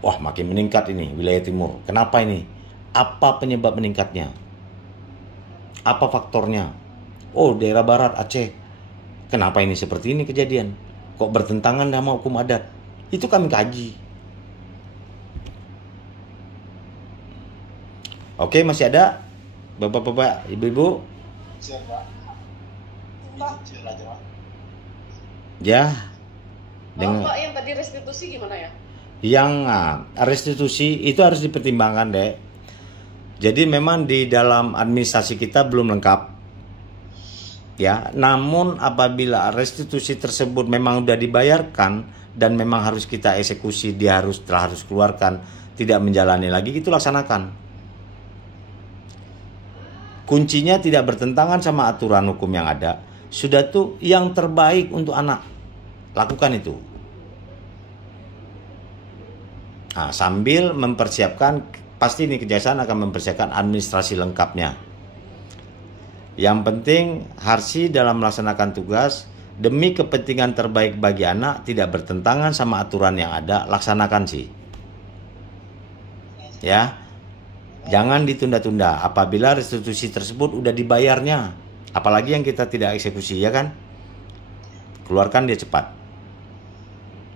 Wah, makin meningkat ini wilayah timur. Kenapa ini? Apa penyebab meningkatnya? Apa faktornya? Oh, daerah barat Aceh. Kenapa ini seperti ini kejadian? Kok bertentangan sama hukum adat? Itu kami kaji. Oke, masih ada? Bapak-bapak, ibu-ibu? Ya, dengan Pak, yang tadi restitusi gimana ya? yang restitusi itu harus dipertimbangkan, Dek. Jadi memang di dalam administrasi kita belum lengkap. Ya, namun apabila restitusi tersebut memang sudah dibayarkan dan memang harus kita eksekusi, dia harus keluarkan, tidak menjalani lagi, itu laksanakan. Kuncinya tidak bertentangan sama aturan hukum yang ada. Sudah tuh yang terbaik untuk anak. Lakukan itu. Nah, sambil mempersiapkan, pasti ini kejaksaan akan mempersiapkan administrasi lengkapnya. Yang penting Harsi dalam melaksanakan tugas demi kepentingan terbaik bagi anak, tidak bertentangan sama aturan yang ada, laksanakan sih. Ya, jangan ditunda-tunda. Apabila restitusi tersebut udah dibayarnya, apalagi yang kita tidak eksekusi, ya kan? Keluarkan dia cepat.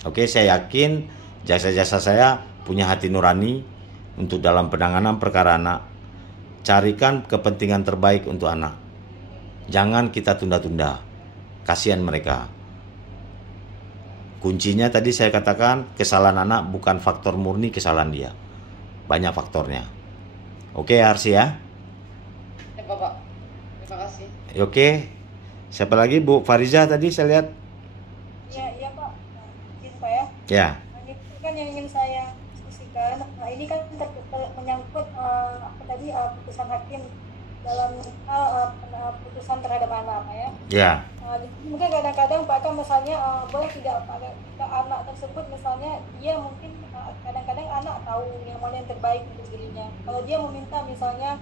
Oke, saya yakin jasa-jasa saya punya hati nurani untuk dalam penanganan perkara anak. Carikan kepentingan terbaik untuk anak. Jangan kita tunda-tunda. Kasihan mereka. Kuncinya tadi saya katakan, kesalahan anak bukan faktor murni kesalahan dia. Banyak faktornya. Oke, Harsi ya. Ya, Bapak. Terima kasih. Oke. Siapa lagi? Bu Fariza tadi saya lihat. Iya Pak. Nah, izin Pak ya. Ya. Nah, itu kan yang ingin saya diskusikan. Nah, ini kan menyangkut putusan hakim dalam hal putusan terhadap anak, Pak ya. Ya. Mungkin kadang-kadang Pak kan misalnya boleh tidak Pak, ketika anak tersebut misalnya dia mungkin kadang-kadang anak tahu yang mana yang terbaik untuk dirinya. Kalau dia meminta misalnya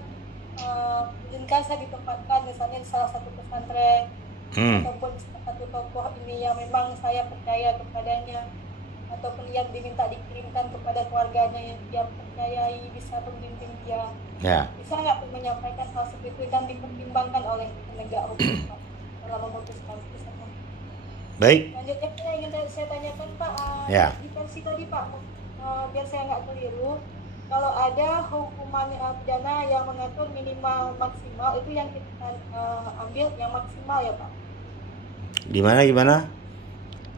izinkan saya ditempatkan misalnya di salah satu pesantren ataupun salah satu tokoh ini yang memang saya percaya kepadanya, ataupun yang diminta dikirimkan kepada keluarganya yang dia percayai bisa membimbing dia. Ya. Bisa nggak menyampaikan hal seperti itu dan dipertimbangkan oleh penegak hukum Pak dalam memutuskan putusan? Baik. Selanjutnya yang ingin saya tanyakan Pak, Ya. di versi tadi Pak, biar saya nggak keliru, kalau ada hukuman pidana yang mengatur minimal maksimal, itu yang kita ambil yang maksimal ya Pak? Gimana?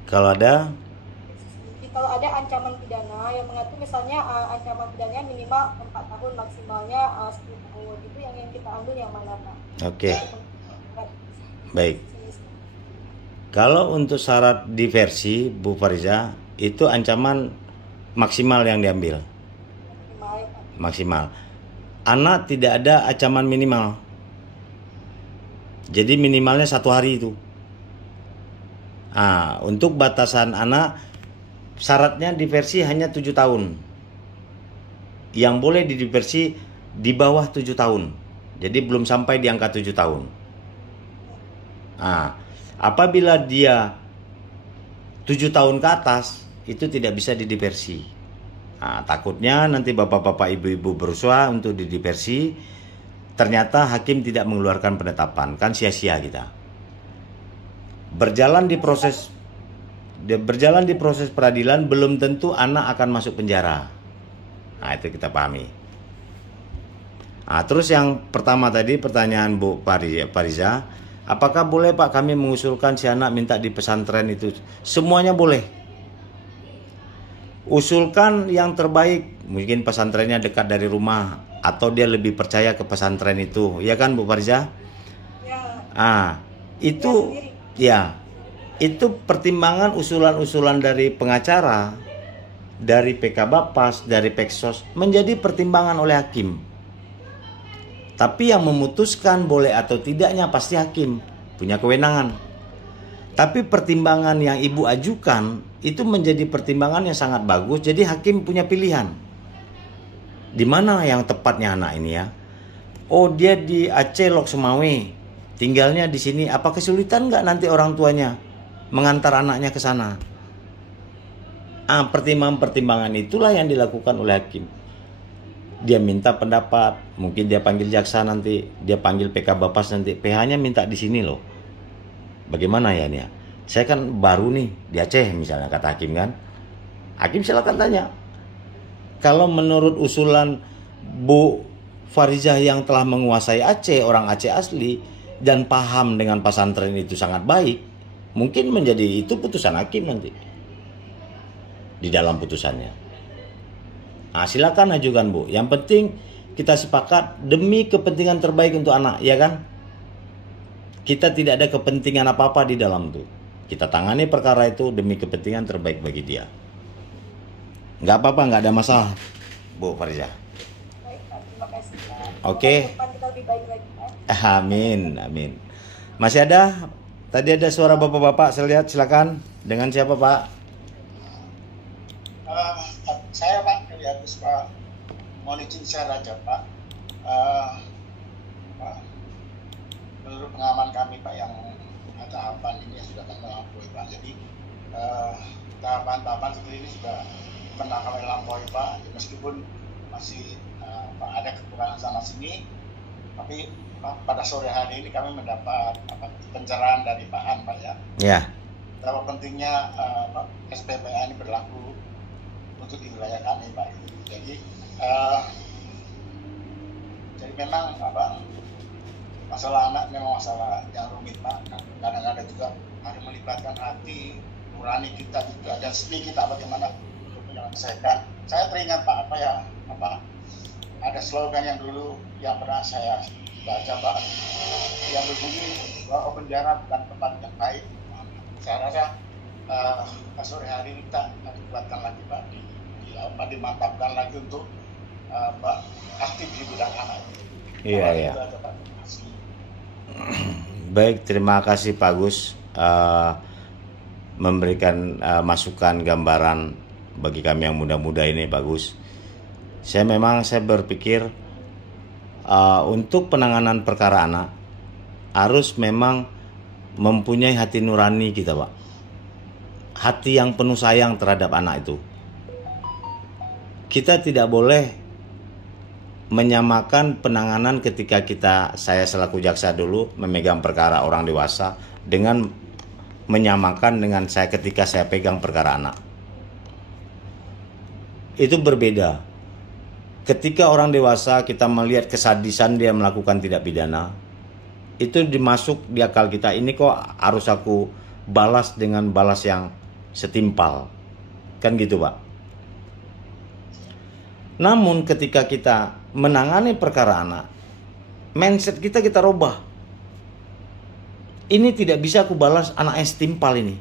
Kalau ada? Kalau ada ancaman pidana yang mengatur misalnya ancaman pidananya minimal 4 tahun, maksimalnya 10 tahun, itu yang kita ambil yang mana Pak? Oke. Baik. Kalau untuk syarat diversi, Bu Fariza, itu ancaman maksimal yang diambil. Maksimal. Anak tidak ada ancaman minimal. Jadi minimalnya 1 hari itu. Untuk batasan anak, syaratnya diversi hanya 7 tahun. Yang boleh didiversi di bawah 7 tahun. Jadi belum sampai di angka 7 tahun. Apabila dia 7 tahun ke atas, itu tidak bisa didiversi. Takutnya nanti bapak-bapak ibu-ibu berusaha untuk didiversi, ternyata hakim tidak mengeluarkan penetapan, kan sia-sia kita. Berjalan di proses peradilan belum tentu anak akan masuk penjara. Itu kita pahami. Terus yang pertama tadi pertanyaan Bu Fariza, apakah boleh Pak kami mengusulkan si anak minta di pesantren itu? Semuanya boleh. Usulkan yang terbaik, mungkin pesantrennya dekat dari rumah atau dia lebih percaya ke pesantren itu, ya kan Bu Fariza? Ya. Itu pertimbangan usulan-usulan dari pengacara, dari PK Bapas, dari Peksos menjadi pertimbangan oleh hakim. Tapi yang memutuskan boleh atau tidaknya pasti hakim, punya kewenangan. Tapi pertimbangan yang ibu ajukan itu menjadi pertimbangan yang sangat bagus. Jadi hakim punya pilihan. Di mana yang tepatnya anak ini ya? Oh, dia di Aceh Lok Sumawe, tinggalnya di sini. Apa kesulitan nggak nanti orang tuanya mengantar anaknya ke sana? Pertimbangan-pertimbangan itulah yang dilakukan oleh hakim. Dia minta pendapat, mungkin dia panggil jaksa nanti, dia panggil PK Bapas nanti, PH-nya minta di sini loh. Bagaimana ya nih? Saya kan baru nih di Aceh misalnya, kata hakim kan. Hakim silakan tanya. Kalau menurut usulan Bu Farizah yang telah menguasai Aceh, orang Aceh asli, dan paham dengan pesantren itu sangat baik, mungkin menjadi itu putusan hakim nanti di dalam putusannya. Nah, silakan ajukan Bu. Yang penting kita sepakat demi kepentingan terbaik untuk anak, ya kan? Kita tidak ada kepentingan apa-apa di dalam itu. Kita tangani perkara itu demi kepentingan terbaik bagi dia. Nggak apa-apa, nggak ada masalah, Bu Farizah. Baik, Pak. Terima kasih, Pak. Oke. Depan kita lebih baik lagi, Pak. Amin, amin. Masih ada? Tadi ada suara bapak-bapak, saya lihat, silakan. Dengan siapa, Pak? Saya Pak dari Agus Pak, mohon izin share aja Pak. Pak, menurut pengaman kami Pak yang tahapan ini sudah kami lampaui Pak. Jadi tahapan-tahapan seperti ini sudah pernah kami lampaui Pak. Meskipun masih Pak, ada kekurangan sana sini, tapi Pak, pada sore hari ini kami mendapat pencerahan dari Pak An Pak ya. Ya. Betapa pentingnya SPPA ini berlaku untuk di wilayah kami Pak. Jadi memang masalah anak memang masalah yang rumit Pak. Kadang-kadang juga harus melibatkan hati nurani kita juga dan seni kita bagaimana untuk menyelesaikan. Saya teringat Pak ada slogan yang dulu yang pernah saya baca Pak, yang berbunyi bahwa penjara bukan tempat yang baik. Saya rasa sore hari ini kita buatkan lagi Pak, dimantapkan lagi untuk aktif di bidang anak. Iya. Baik, terima kasih Pak Gus memberikan masukan gambaran bagi kami yang muda-muda ini Pak Gus. Saya berpikir untuk penanganan perkara anak harus memang mempunyai hati nurani kita Pak. Hati yang penuh sayang terhadap anak itu. Kita tidak boleh menyamakan penanganan ketika saya selaku jaksa dulu memegang perkara orang dewasa dengan menyamakan dengan saya ketika saya pegang perkara anak. Itu berbeda. Ketika orang dewasa kita melihat kesadisan dia melakukan tindak pidana, itu dimasuk di akal kita, ini kok harus aku balas dengan balas yang setimpal. Kan gitu Pak. Namun ketika kita menangani perkara anak, mindset kita rubah. Ini tidak bisa aku balas anaknya setimpal ini.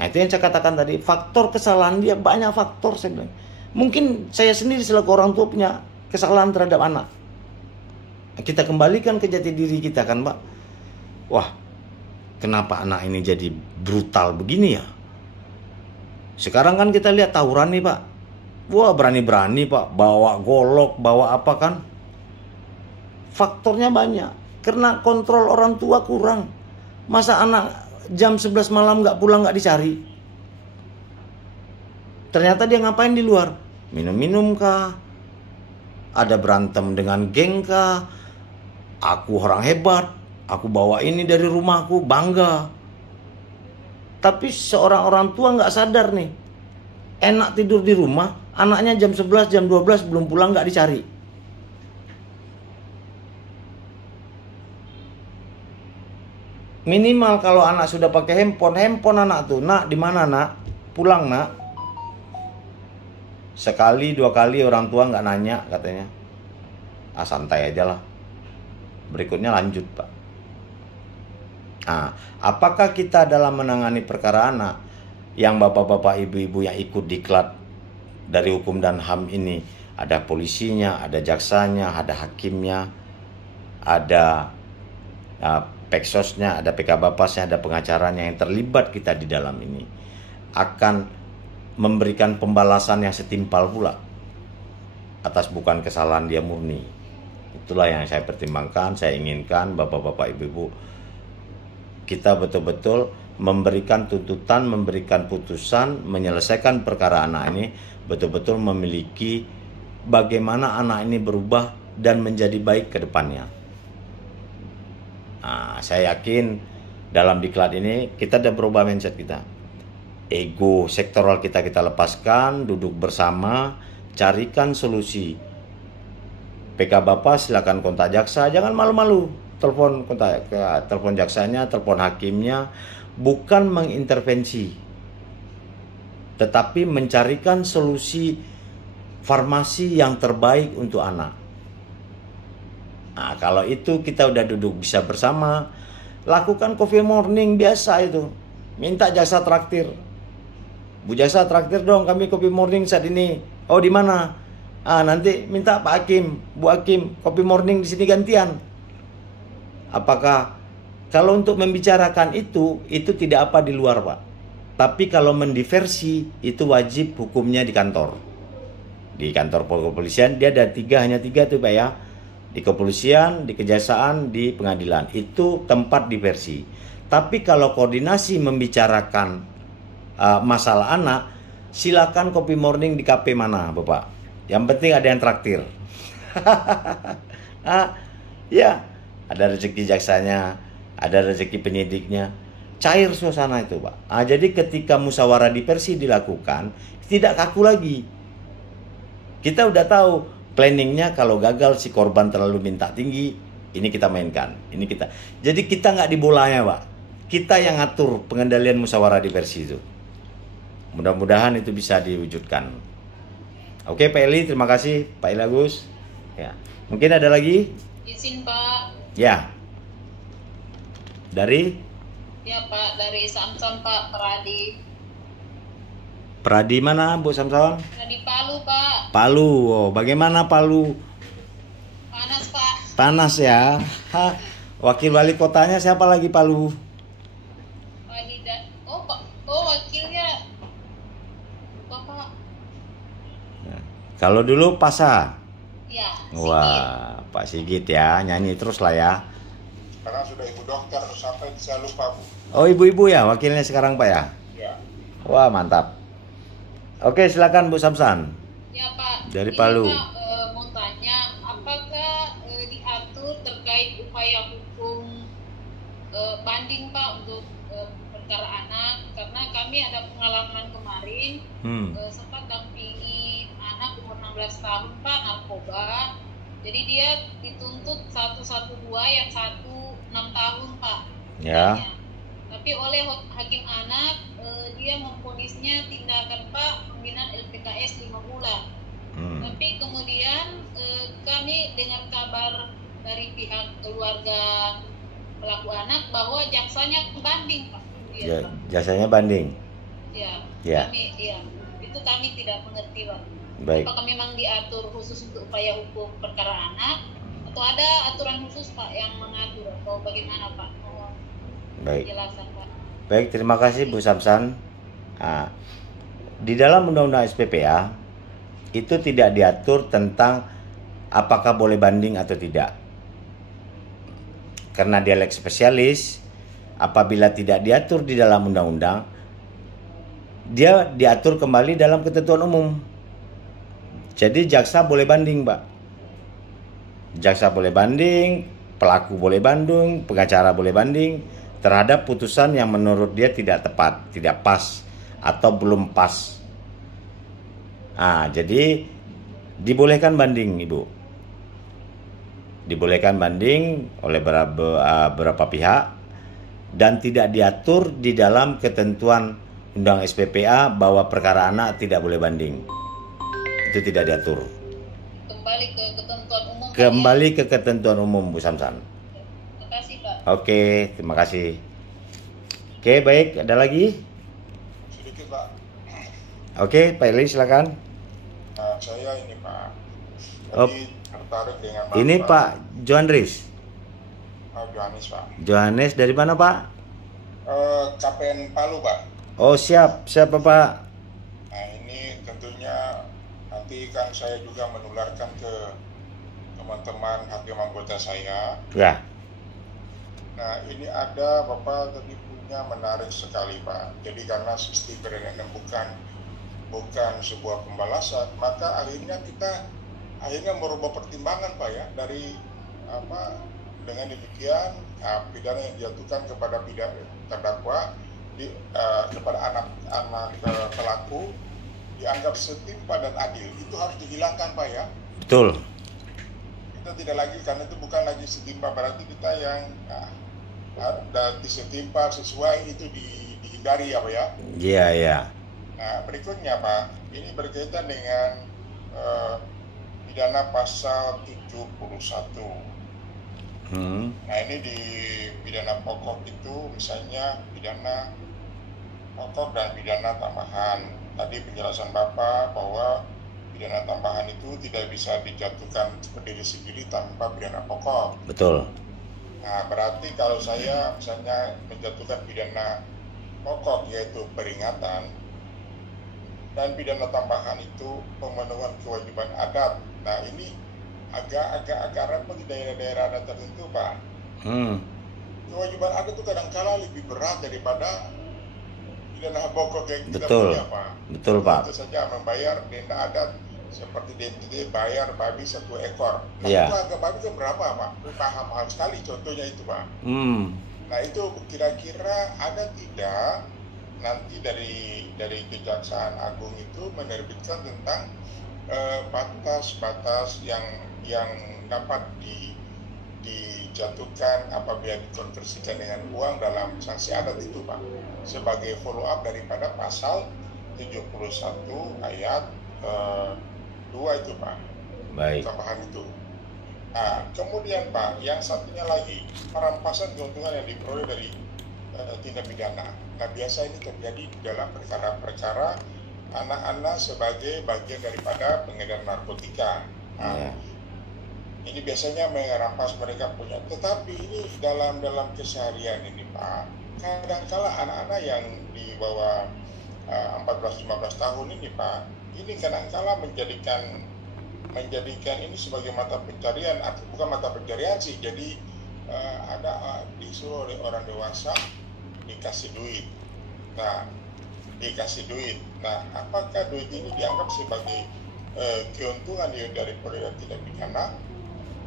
Nah itu yang saya katakan tadi, faktor kesalahan dia banyak faktor saya bilang. Mungkin saya sendiri selaku orang tua punya kesalahan terhadap anak. Kita kembalikan ke jati diri kita kan Pak. Wah, kenapa anak ini jadi brutal begini ya? Sekarang kan kita lihat tawuran nih Pak. Wah berani-berani Pak, bawa golok, bawa apa kan. Faktornya banyak. Karena kontrol orang tua kurang. Masa anak jam 11 malam gak pulang gak dicari. Ternyata dia ngapain di luar? Minum-minum kah? Ada berantem dengan geng kah? Aku orang hebat, aku bawa ini dari rumahku, bangga. Tapi seorang orang tua gak sadar nih. Enak tidur di rumah, anaknya jam 11, jam 12 belum pulang gak dicari. Minimal kalau anak sudah pakai handphone anak tuh, nak di mana nak? Pulang nak. Sekali dua kali orang tua nggak nanya katanya. Santai aja lah. Berikutnya lanjut Pak. Nah, apakah kita dalam menangani perkara anak yang bapak-bapak ibu-ibu yang ikut diklat dari hukum dan HAM ini, ada polisinya, ada jaksanya, ada hakimnya, ada peksosnya, ada PK Bapasnya, ada pengacaranya yang terlibat kita di dalam ini, akan memberikan pembalasan yang setimpal pula atas bukan kesalahan dia murni. Itulah yang saya pertimbangkan, saya inginkan bapak-bapak ibu-ibu kita betul-betul memberikan tuntutan, memberikan putusan, menyelesaikan perkara anak ini, betul-betul memiliki bagaimana anak ini berubah dan menjadi baik ke depannya. Nah, saya yakin dalam diklat ini kita udah berubah mindset kita. Ego sektoral kita lepaskan, duduk bersama, carikan solusi. PK Bapak silakan kontak jaksa, jangan malu-malu. Telepon jaksanya, telepon hakimnya, bukan mengintervensi, tetapi mencarikan solusi farmasi yang terbaik untuk anak. Nah, kalau itu kita udah duduk bisa bersama, lakukan coffee morning biasa itu. Minta jasa traktir. Bu jasa traktir dong, kami coffee morning saat ini. Oh, di mana? Nanti minta Pak Hakim, Bu Hakim, coffee morning di sini gantian. Apakah kalau untuk membicarakan itu tidak apa di luar, Pak. Tapi kalau mendiversi itu wajib hukumnya di kantor. Di kantor kepolisian dia ada hanya tiga tuh, Pak ya. Di kepolisian, di kejaksaan, di pengadilan. Itu tempat diversi. Tapi kalau koordinasi membicarakan masalah anak, silakan coffee morning di KP mana, Bapak. Yang penting ada yang traktir. Ya, ada rezeki jaksanya, ada rezeki penyidiknya. Cair suasana itu, Pak. Jadi ketika musyawarah diversi dilakukan, tidak kaku lagi. Kita udah tahu planningnya, kalau gagal si korban terlalu minta tinggi, ini kita mainkan, ini kita. Jadi kita nggak di bolanya, Pak. Kita yang ngatur pengendalian musyawarah diversi itu. Mudah-mudahan itu bisa diwujudkan. Oke, Pak Eli, terima kasih, Pak Eli Agus. Ya, mungkin ada lagi? Izin, Pak. Ya. Dari? Ya, Pak, dari Samson, Pak, Peradi. Peradi mana, Bu Samson? Peradi Palu, Pak. Palu. Oh, bagaimana Palu? Panas, Pak. Panas ya. Wakil wali kotanya siapa lagi Palu? Pak Nida. Oh, wakilnya Bapak. Kalau dulu Pasa. Ya, Wah, Pak Sigit ya, nyanyi terus lah ya. Sekarang sudah ibu dokter, sampai saya lupa, Bu. Oh, ibu-ibu ya wakilnya sekarang, Pak ya? Ya. Wah, mantap. Oke, silakan Bu Samsan. Ya, Pak. Dari Ini, Palu. Pak, mau tanya, apakah diatur terkait upaya hukum banding, Pak, untuk perkara anak? Karena kami ada pengalaman kemarin, sempat dampingi anak umur 16 tahun, Pak, narkoba. Jadi dia dituntut 112 yang 6 tahun, Pak. Ya. Tapi oleh hakim anak, dia memvonisnya tindakan, Pak, pembinaan LPKS 5 bulan. Tapi kemudian kami dengar kabar dari pihak keluarga pelaku anak bahwa jaksanya banding, Pak. Ya, jasanya banding. Ya. Itu kami tidak mengerti, Pak. Baik. Apakah memang diatur khusus untuk upaya hukum perkara anak atau ada aturan khusus, Pak, yang mengatur atau bagaimana, Pak? Baik. Penjelasan, Pak. Baik, terima kasih Bu Samsan. Di dalam Undang-Undang SPPA itu tidak diatur tentang apakah boleh banding atau tidak. Karena dia lex spesialis, apabila tidak diatur di dalam undang-undang, dia diatur kembali dalam ketentuan umum. Jadi jaksa boleh banding, Pak. Jaksa boleh banding, pelaku boleh banding, pengacara boleh banding terhadap putusan yang menurut dia tidak tepat, tidak pas, atau belum pas. Jadi dibolehkan banding, Ibu. Dibolehkan banding oleh beberapa pihak dan tidak diatur di dalam ketentuan Undang SPPA bahwa perkara anak tidak boleh banding. Itu tidak diatur. Kembali ke ketentuan umum. Kembali ke ketentuan umum, Bu Samsan. Terima kasih, Pak. Oke, terima kasih. Oke, baik. Ada lagi? Sedikit, Pak. Oke, Pak Eli silakan. Saya ini, Pak. Oh. Tadi tertarik dengan Ini Pak Johannes. Johannes, Pak. Johannes dari mana, Pak? KPN Palu, Pak. Oh, siap. Siapa, Pak? Nah, ini tentunya nanti kan saya juga menularkan ke teman-teman hakim anggota saya. Ya. Nah, ini ada Bapak tadi sebetulnya menarik sekali Pak. Jadi karena sistem peradilan bukan sebuah pembalasan, maka akhirnya kita merubah pertimbangan Pak ya, dari dengan demikian pidana yang dijatuhkan kepada terdakwa kepada anak pelaku dianggap setimpal dan adil. Itu harus dihilangkan Pak ya. Betul. Kita tidak lagi, karena itu bukan lagi setimpal, berarti kita yang setimpal sesuai itu dihindari ya Pak ya. Iya, iya. Nah berikutnya Pak, ini berkaitan dengan pidana pasal 71. Nah ini di pidana pokok itu misalnya pidana pokok dan pidana tambahan. Tadi penjelasan Bapak bahwa pidana tambahan itu tidak bisa dijatuhkan berdiri sendiri tanpa pidana pokok. Betul. Nah berarti kalau saya misalnya menjatuhkan pidana pokok yaitu peringatan, dan pidana tambahan itu pemenuhan kewajiban adat. Nah ini agak repot di daerah-daerah adat tertentu Pak. Kewajiban adat itu kadang-kala lebih berat daripada pidana pokok yang kita punya Pak. Betul Pak. Tentu saja membayar denda adat seperti DNTD bayar babi 1 ekor. Nah Iya. itu harga babi kan berapa Pak? Mahal sekali contohnya itu Pak. Nah itu kira-kira ada tidak nanti dari Kejaksaan Agung itu menerbitkan tentang batas-batas yang dapat dijatuhkan apabila dikonversikan dengan uang dalam sanksi adat itu Pak, sebagai follow up daripada pasal 71 ayat 2 itu Pak. Baik. Tambahan itu. Nah kemudian Pak, yang satunya lagi perampasan keuntungan yang diperoleh dari tindak pidana. Nah biasa ini terjadi dalam perkara-perkara anak-anak sebagai bagian daripada pengedar narkotika. Nah, ini biasanya merampas mereka punya. Tetapi ini dalam keseharian ini Pak, kadang-kala anak-anak yang di bawah 14-15 tahun ini Pak, ini kadang-kala menjadikan ini sebagai mata pencarian, atau bukan mata pencarian sih. Jadi ada disuruh oleh orang dewasa dikasih duit. Nah, apakah duit ini dianggap sebagai keuntungan dari perolehan tindak pidana,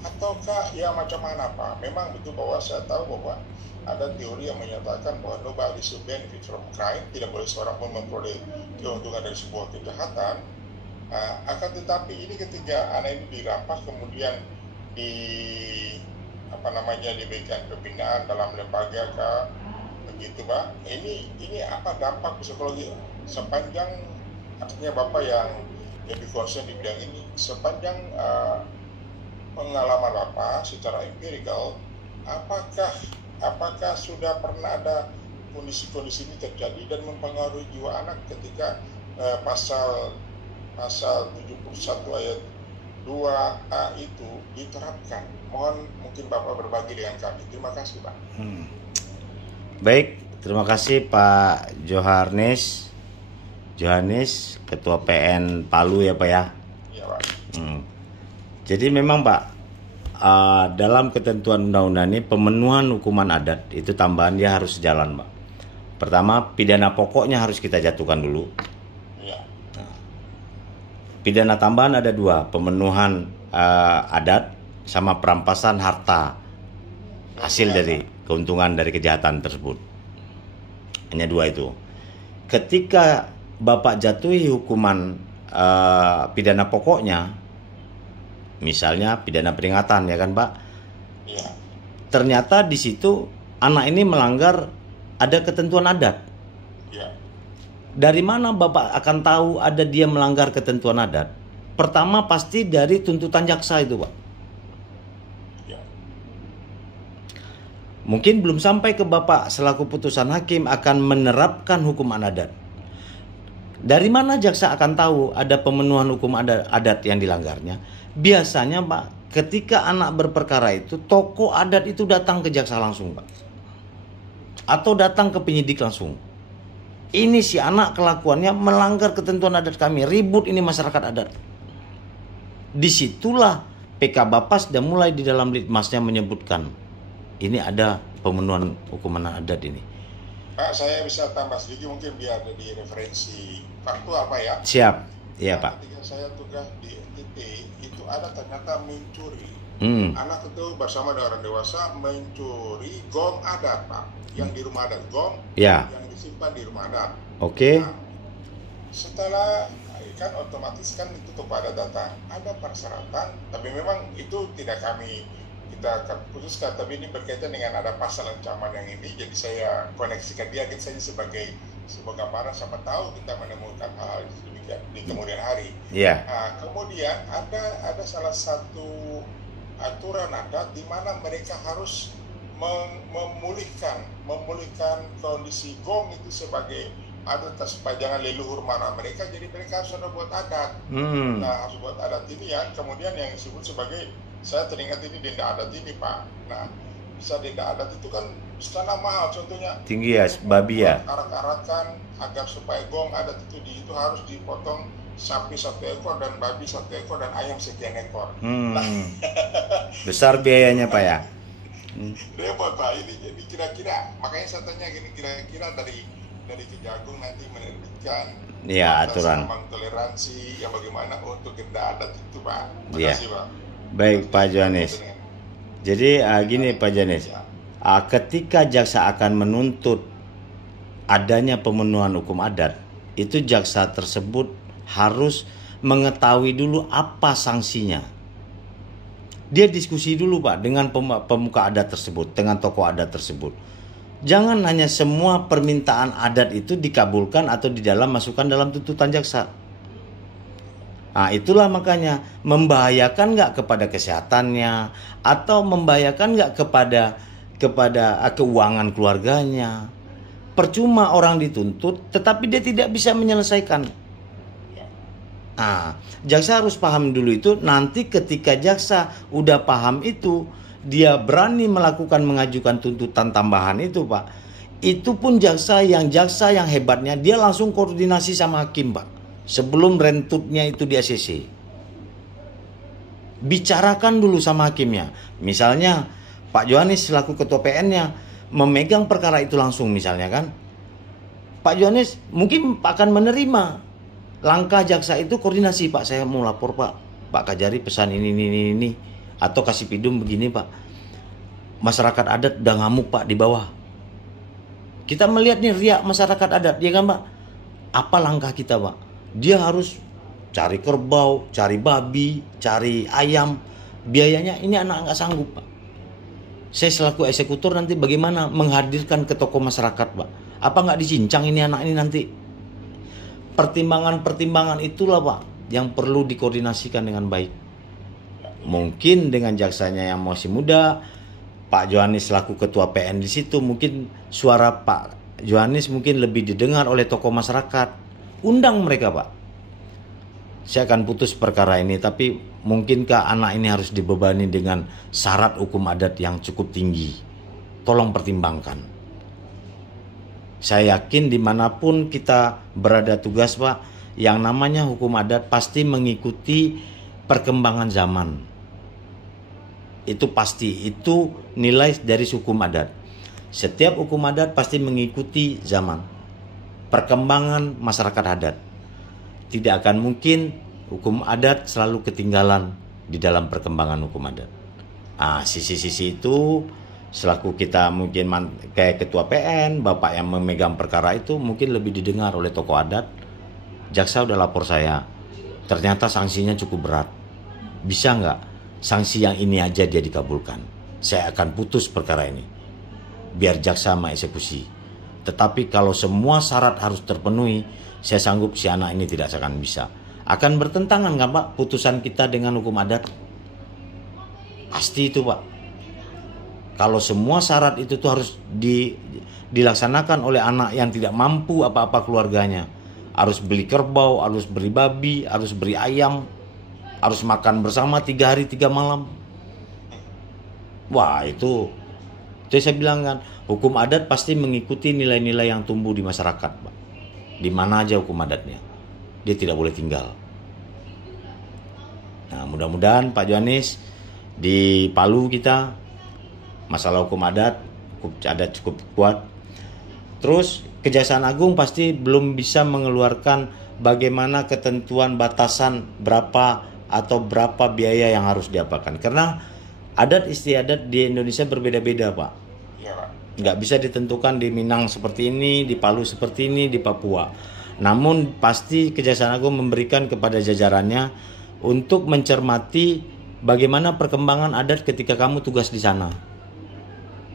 ataukah ya macam mana Pak? Memang betul bahwa saya tahu bahwa ada teori yang menyatakan bahwa nobody should benefit from crime, tidak boleh seorang pun memperoleh keuntungan dari sebuah kejahatan. Akan tetapi ini ketika anak ini dirampas kemudian diberikan pembinaan dalam lembaga begitu Pak. Ini apa dampak psikologi sepanjang, artinya Bapak yang lebih concern di bidang ini, sepanjang pengalaman Bapak secara empirikal, apakah sudah pernah ada kondisi-kondisi ini terjadi dan mempengaruhi jiwa anak ketika pasal 71 ayat 2A itu diterapkan? Mohon mungkin Bapak berbagi dengan kami. Terima kasih Pak. Baik, terima kasih Pak Johannes, Ketua PN Palu ya Pak ya. Iya Pak. Jadi memang Pak, dalam ketentuan undang-undang ini pemenuhan hukuman adat itu tambahan dia harus sejalan Pak. Pertama, pidana pokoknya harus kita jatuhkan dulu. Iya. Pidana tambahan ada 2, pemenuhan adat sama perampasan harta hasil dari keuntungan dari kejahatan tersebut. Hanya 2 itu. Ketika Bapak jatuhi hukuman pidana pokoknya, misalnya pidana peringatan ya kan Pak? Iya. Ternyata di situ anak ini melanggar ada ketentuan adat. Iya. Dari mana Bapak akan tahu ada dia melanggar ketentuan adat? Pertama pasti dari tuntutan jaksa itu Pak. Mungkin belum sampai ke Bapak selaku putusan hakim akan menerapkan hukuman adat. Dari mana jaksa akan tahu ada pemenuhan hukum adat yang dilanggarnya? Biasanya Pak, ketika anak berperkara itu, tokoh adat itu datang ke jaksa langsung Pak. Atau datang ke penyidik langsung. Ini si anak kelakuannya melanggar ketentuan adat kami, ribut ini masyarakat adat. Disitulah PK Bapas dan mulai di dalam litmasnya menyebutkan ini ada pemenuhan hukuman adat ini. Pak, saya bisa tambah sedikit mungkin biar ada di referensi faktual Pak ya. Siap, iya Pak. Ketika saya tugas di NTT itu ada ternyata mencuri. Anak itu bersama dengan orang dewasa mencuri gong adat Pak, yang di rumah adat, gong yang disimpan di rumah adat. Oke. Nah, setelah kan otomatis kan itu kepada data ada persyaratan, tapi memang itu tidak kita putuskan, tapi ini berkaitan dengan ada pasal ancaman yang ini, jadi saya koneksikan dia saja sebagai sebuah gambaran, siapa tahu kita menemukan hal demikian di kemudian hari. Nah, kemudian ada salah satu aturan adat di mana mereka harus memulihkan kondisi gong itu sebagai adat sepanjangan leluhur mana mereka, jadi mereka harus ada buat adat. Nah, harus buat adat ini ya, kemudian yang disebut sebagai, saya teringat ini denda adat ini Pak. Nah, bisa denda adat itu kan sana mahal, contohnya tinggi ya, babi ya, arak-arakan agar supaya gong adat itu harus dipotong sapi 1 ekor dan babi 1 ekor dan ayam sekian ekor. Nah, besar biayanya Pak ya. Repot Pak ini, jadi kira-kira makanya saya tanya gini, kira-kira dari Kejagung nanti menerbitkan aturan toleransi yang bagaimana untuk denda adat itu Pak. Terima kasih Pak. Baik Pak Johannes. Jadi gini Pak Johannes, ketika jaksa akan menuntut adanya pemenuhan hukum adat, itu jaksa tersebut harus mengetahui dulu apa sanksinya. Dia diskusi dulu Pak dengan pemuka adat tersebut, dengan tokoh adat tersebut. Jangan hanya semua permintaan adat itu dikabulkan atau di dalam masukkan dalam tuntutan jaksa. Nah, itulah makanya membahayakan nggak kepada kesehatannya atau membahayakan nggak kepada keuangan keluarganya. Percuma orang dituntut tetapi dia tidak bisa menyelesaikan. Nah, jaksa harus paham dulu itu. Nanti ketika jaksa udah paham itu, dia berani melakukan mengajukan tuntutan tambahan itu Pak. Itu pun jaksa yang hebatnya dia langsung koordinasi sama hakim Pak. Sebelum rentutnya itu di ACC. Bicarakan dulu sama hakimnya. Misalnya Pak Johannes selaku ketua PN-nya memegang perkara itu langsung misalnya kan. Pak Johannes mungkin akan menerima langkah jaksa itu koordinasi, Pak saya mau lapor Pak Kajari pesan ini. Atau kasih pidum begini Pak, masyarakat adat udah ngamuk Pak di bawah. Kita melihat nih riak masyarakat adat, ya kan Pak? Apa langkah kita Pak? Dia harus cari kerbau, cari babi, cari ayam. Biayanya ini anak nggak sanggup Pak. Saya selaku eksekutor nanti bagaimana menghadirkan ke tokoh masyarakat Pak? Apa nggak dicincang ini anak ini nanti? Pertimbangan-pertimbangan itulah Pak yang perlu dikoordinasikan dengan baik. Mungkin dengan jaksanya yang masih muda, Pak Johannes selaku ketua PN di situ, mungkin suara Pak Johannes mungkin lebih didengar oleh tokoh masyarakat. Undang mereka Pak. Saya akan putus perkara ini, tapi mungkinkah anak ini harus dibebani dengan syarat hukum adat yang cukup tinggi? Tolong pertimbangkan. Saya yakin dimanapun kita berada tugas Pak, yang namanya hukum adat pasti mengikuti perkembangan zaman. Itu pasti, itu nilai dari hukum adat. Setiap hukum adat pasti mengikuti zaman, perkembangan masyarakat adat. Tidak akan mungkin hukum adat selalu ketinggalan di dalam perkembangan hukum adat. Sisi-sisi itu selaku kita mungkin kayak ketua PN, Bapak yang memegang perkara itu mungkin lebih didengar oleh tokoh adat. Jaksa udah lapor saya, ternyata sanksinya cukup berat. Bisa nggak sanksi yang ini aja dia dikabulkan? Saya akan putus perkara ini, biar jaksa mengeksekusi. Tetapi kalau semua syarat harus terpenuhi, saya sanggup si anak ini tidak akan bisa. Akan bertentangan kan Pak putusan kita dengan hukum adat? Pasti itu Pak. Kalau semua syarat itu tuh harus dilaksanakan oleh anak yang tidak mampu apa-apa keluarganya. Harus beli kerbau, harus beli babi, harus beli ayam, harus makan bersama 3 hari 3 malam. Wah itu saya bilang kan, hukum adat pasti mengikuti nilai-nilai yang tumbuh di masyarakat Pak. Di mana aja hukum adatnya, dia tidak boleh tinggal. Nah mudah-mudahan Pak Johannes di Palu kita masalah hukum adat cukup kuat. Terus Kejaksaan Agung pasti belum bisa mengeluarkan bagaimana ketentuan batasan berapa atau berapa biaya yang harus diapakan. Karena adat istiadat di Indonesia berbeda-beda, Pak. Iya, Pak. Nggak bisa ditentukan di Minang seperti ini, di Palu seperti ini, di Papua. Namun pasti Kejaksaan Agung memberikan kepada jajarannya untuk mencermati bagaimana perkembangan adat ketika kamu tugas di sana.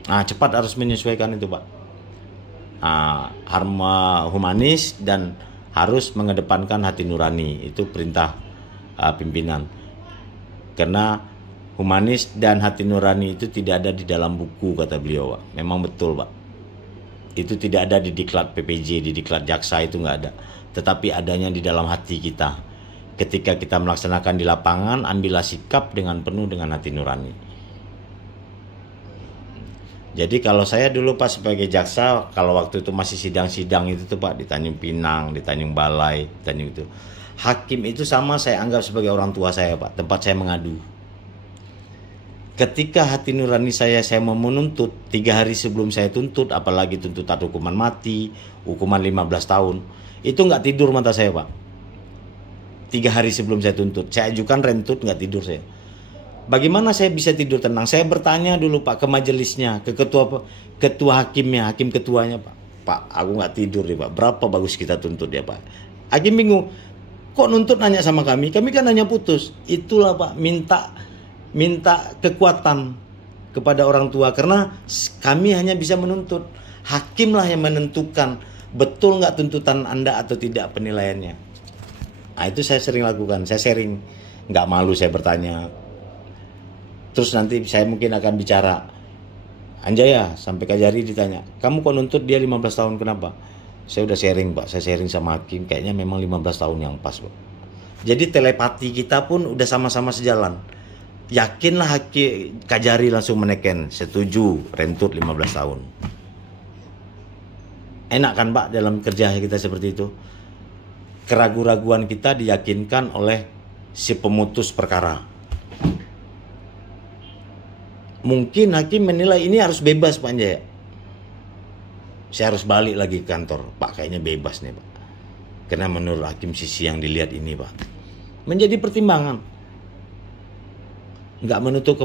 Nah, cepat harus menyesuaikan itu, Pak. Harma humanis dan harus mengedepankan hati nurani, itu perintah pimpinan. Karena humanis dan hati nurani itu tidak ada di dalam buku, kata beliau, Pak. Memang betul, Pak. Itu tidak ada di diklat PPJ, di diklat jaksa itu nggak ada. Tetapi adanya di dalam hati kita. Ketika kita melaksanakan di lapangan, ambillah sikap dengan penuh dengan hati nurani. Jadi kalau saya dulu, Pak, sebagai jaksa, kalau waktu itu masih sidang-sidang itu tuh, Pak, di Tanjung Pinang, di Tanjung Balai, Tanjung itu, hakim itu sama saya anggap sebagai orang tua saya, Pak, tempat saya mengadu. Ketika hati nurani saya mau menuntut, 3 hari sebelum saya tuntut, apalagi tuntutan hukuman mati, hukuman 15 tahun, itu nggak tidur mata saya, Pak. 3 hari sebelum saya tuntut, saya ajukan rentut, nggak tidur saya. Bagaimana saya bisa tidur tenang? Saya bertanya dulu, Pak, ke majelisnya, ke ketua hakimnya, hakim ketuanya, Pak. Pak, aku nggak tidur deh, Pak. Berapa bagus kita tuntut ya, Pak? Hakim bingung. Kok nuntut nanya sama kami? Kami kan hanya putus. Itulah, Pak, minta kekuatan kepada orang tua, karena kami hanya bisa menuntut. Hakimlah yang menentukan betul nggak tuntutan Anda atau tidak penilaiannya. Nah, itu saya sering lakukan. Saya sharing, nggak malu saya bertanya. Terus nanti saya mungkin akan bicara, Anjaya sampai Kajari ditanya, kamu kok nuntut dia 15 tahun kenapa? Saya udah sharing, Pak, saya sharing sama hakim, kayaknya memang 15 tahun yang pas, Pak. Jadi telepati kita pun udah sama-sama sejalan. Yakinlah hakim Kajari langsung meneken, setuju rentut 15 tahun. Enak kan, Pak, dalam kerja kita seperti itu? Keraguan-raguan kita diyakinkan oleh si pemutus perkara. Mungkin hakim menilai ini harus bebas, Pak Anjaya. Saya harus balik lagi ke kantor, Pak, kayaknya bebas nih, Pak. Karena menurut hakim sisi yang dilihat ini, Pak, menjadi pertimbangan. Nggak menutup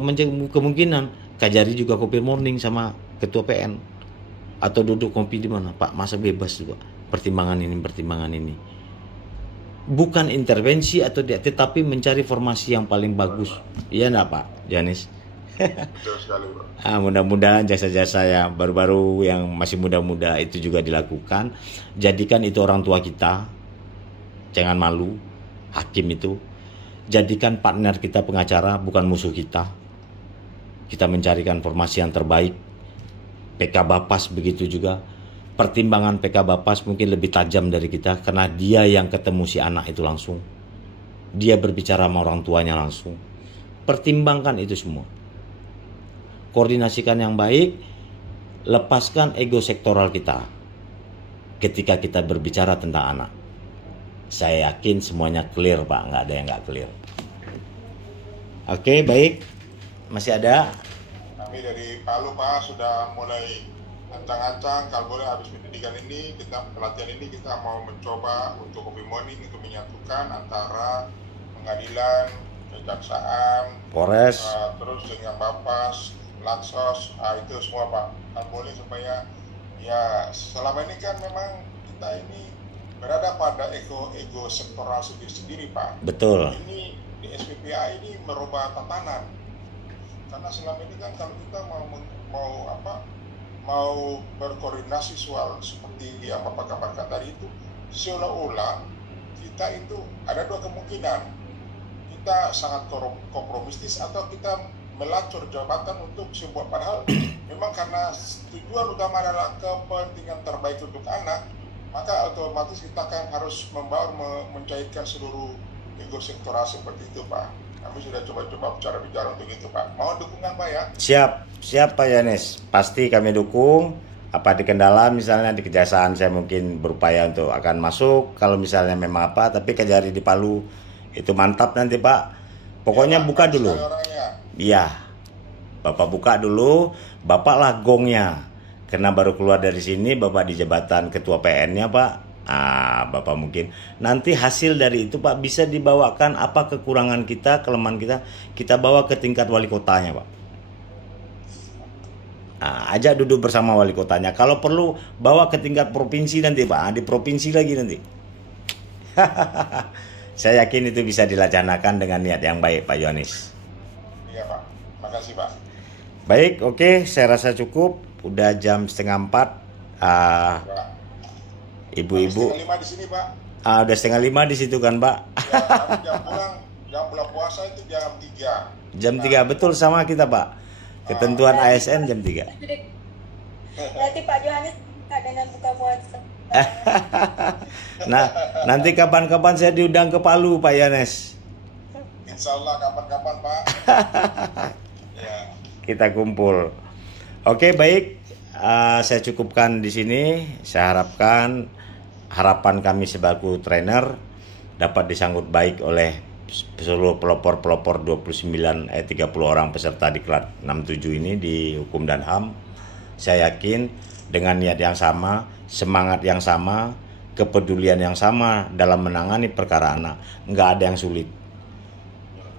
kemungkinan Kajari juga kopi morning sama ketua PN, atau duduk kopi di mana, Pak, masa bebas juga. Pertimbangan ini. Bukan intervensi atau dia, tetapi mencari formasi yang paling bagus. Iya enggak, Pak Janis? Betul sekali, Pak. Mudah-mudahan jasa-jasa yang baru-baru yang masih muda-muda itu juga dilakukan. Jadikan itu orang tua kita, jangan malu. Hakim itu jadikan partner kita pengacara, bukan musuh kita. Kita mencarikan formasi yang terbaik. PK Bapas begitu juga. Pertimbangan PK Bapas mungkin lebih tajam dari kita, karena dia yang ketemu si anak itu langsung. Dia berbicara sama orang tuanya langsung. Pertimbangkan itu semua. Koordinasikan yang baik, lepaskan ego sektoral kita ketika kita berbicara tentang anak. Saya yakin semuanya clear, Pak, nggak ada yang nggak clear. Oke, baik. Masih ada? Kami dari Palu, Pak, sudah mulai ancang-ancang kalau boleh habis pendidikan ini, pelatihan ini kita mau mencoba untuk kopi morning, untuk menyatukan antara pengadilan, kejaksaan, Polres, terus dengan Bapas, Lansos, itu semua, Pak. Kalau boleh supaya ya selama ini kan memang kita ini berada pada ego sektoral sendiri, Pak. betul. Ini di SPPA ini merubah tatanan. Karena selama ini kan kalau kita mau berkoordinasi soal seperti yang Bapak kabarkan tadi itu, seolah-olah kita itu ada 2 kemungkinan. Kita sangat kompromistis atau kita melacur jabatan untuk sebuah, padahal memang karena tujuan utama adalah kepentingan terbaik untuk anak, maka otomatis kita kan harus mencairkan seluruh ego sektoral seperti itu, Pak. Kami sudah coba-coba bicara untuk itu, Pak. Mohon dukungan, Pak, ya. Siap Pak Yanis. Pasti kami dukung. Apa di Kendala misalnya di Kejaksaan saya mungkin berupaya untuk akan masuk. Kalau misalnya memang apa, tapi Kajari di Palu itu mantap nanti, Pak. Pokoknya ya, buka dulu. Iya. Bapak buka dulu, Bapaklah gongnya. Karena baru keluar dari sini Bapak di jabatan ketua PN-nya Pak. Bapak mungkin nanti hasil dari itu Pak bisa dibawakan apa kekurangan kita, kelemahan kita bawa ke tingkat wali kotanya Pak. Ajak duduk bersama wali kotanya. Kalau perlu bawa ke tingkat provinsi nanti Pak, di provinsi lagi nanti. Saya yakin itu bisa dilaksanakan dengan niat yang baik Pak Yohanes. Iya Pak, makasih Pak. Baik, oke, saya rasa cukup. Udah jam 3:30. Ibu-ibu. 4:30 di sini Pak. Udah 4:30 di situ kan Pak? Ya, tapi jam pulang puasa itu jam 3. Jam 3 betul sama kita Pak. Ketentuan ASN jam 3. Berarti Pak Yohanes nggak dengan buka puasa. Nah, nanti kapan-kapan saya diundang ke Palu Pak Yohanes. Insya Allah kapan-kapan Pak. Ya. Kita kumpul. Oke, baik. Saya cukupkan di sini. Saya harapkan harapan kami sebagai trainer dapat disambut baik oleh seluruh pelopor-pelopor 30 orang peserta di kelas 67 ini di Hukum dan HAM. Saya yakin dengan niat yang sama, semangat yang sama, kepedulian yang sama dalam menangani perkara anak, nggak ada yang sulit.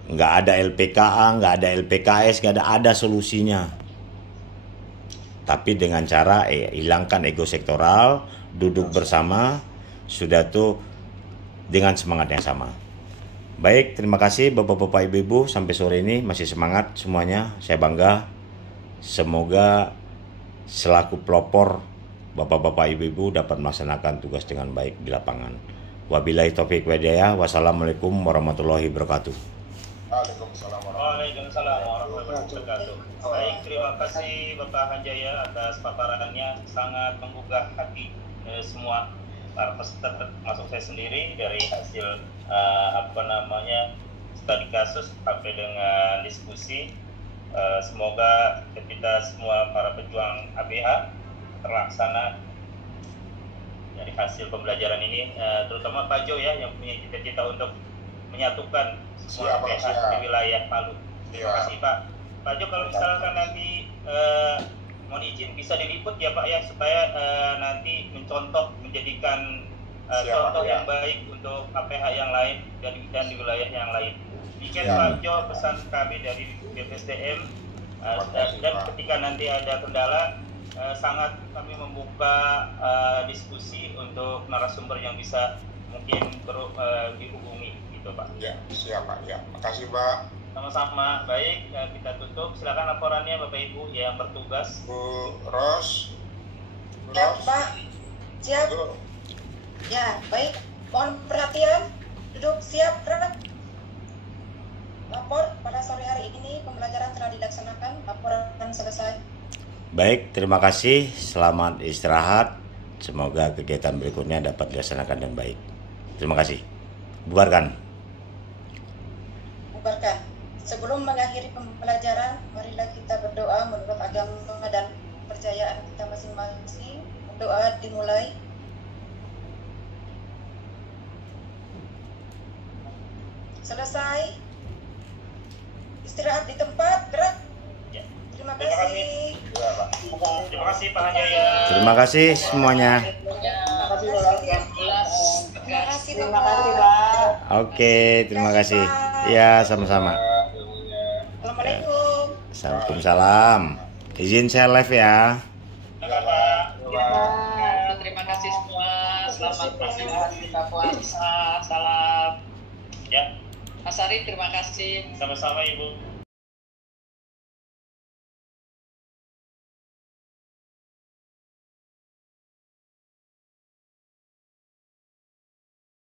Nggak ada LPKA, nggak ada LPKS, nggak ada solusinya. Tapi dengan cara hilangkan ego sektoral, duduk bersama, sudah tuh dengan semangat yang sama. Baik, terima kasih Bapak-Bapak Ibu-Ibu, sampai sore ini masih semangat semuanya, saya bangga. Semoga selaku pelopor Bapak-Bapak Ibu-Ibu dapat melaksanakan tugas dengan baik di lapangan. Wabillahi taufiq wal hidayah. Wassalamualaikum warahmatullahi wabarakatuh. Waalaikumsalam warahmatullahi wabarakatuh. Baik, terima kasih Bapak Hanjaya atas paparannya, sangat menggugah hati semua para peserta, termasuk saya sendiri dari hasil studi kasus sampai dengan diskusi. Semoga kita semua para pejuang ABH terlaksana dari hasil pembelajaran ini, terutama Pak Jo ya yang punya cita-cita untuk menyatukan semua ABH di wilayah Palu. Terima kasih Pak Jo, kalau misalkan nanti mohon izin bisa diliput ya Pak ya, supaya nanti menjadikan contoh yang baik untuk APH yang lain dan di wilayah yang lain. Demikian Pak Jo pesan kami dari BPSDM, dan ketika nanti ada kendala sangat kami membuka diskusi untuk narasumber yang bisa mungkin dihubungi gitu Pak. Ya, siap Pak. Ya, makasih Pak. Sama-sama. Baik, kita tutup. Silakan laporannya Bapak Ibu yang bertugas. Bu Ros. Siap Pak. Siap. Ya, baik. Mohon perhatian. Duduk siap, gerak. Lapor pada sore hari ini pembelajaran telah dilaksanakan. Laporan selesai. Baik, terima kasih. Selamat istirahat. Semoga kegiatan berikutnya dapat dilaksanakan dengan baik. Terima kasih. Bubarkan. Bubarkan. Sebelum mengakhiri pembelajaran, marilah kita berdoa menurut agama dan kepercayaan kita masing-masing. Doa dimulai. Selesai. Istirahat di tempat, gerak. Ya. Terima kasih. Terima kasih Pak Hanjaya. Terima kasih semuanya. Terima kasih Pak. Oke, terima kasih. Ya, sama-sama. Assalamualaikum. Waalaikumsalam. Izin saya live ya. Terima kasih semua. Selamat berbuka puasa. Salam. Ya. Mas Ari, terima kasih. Sama-sama Ibu.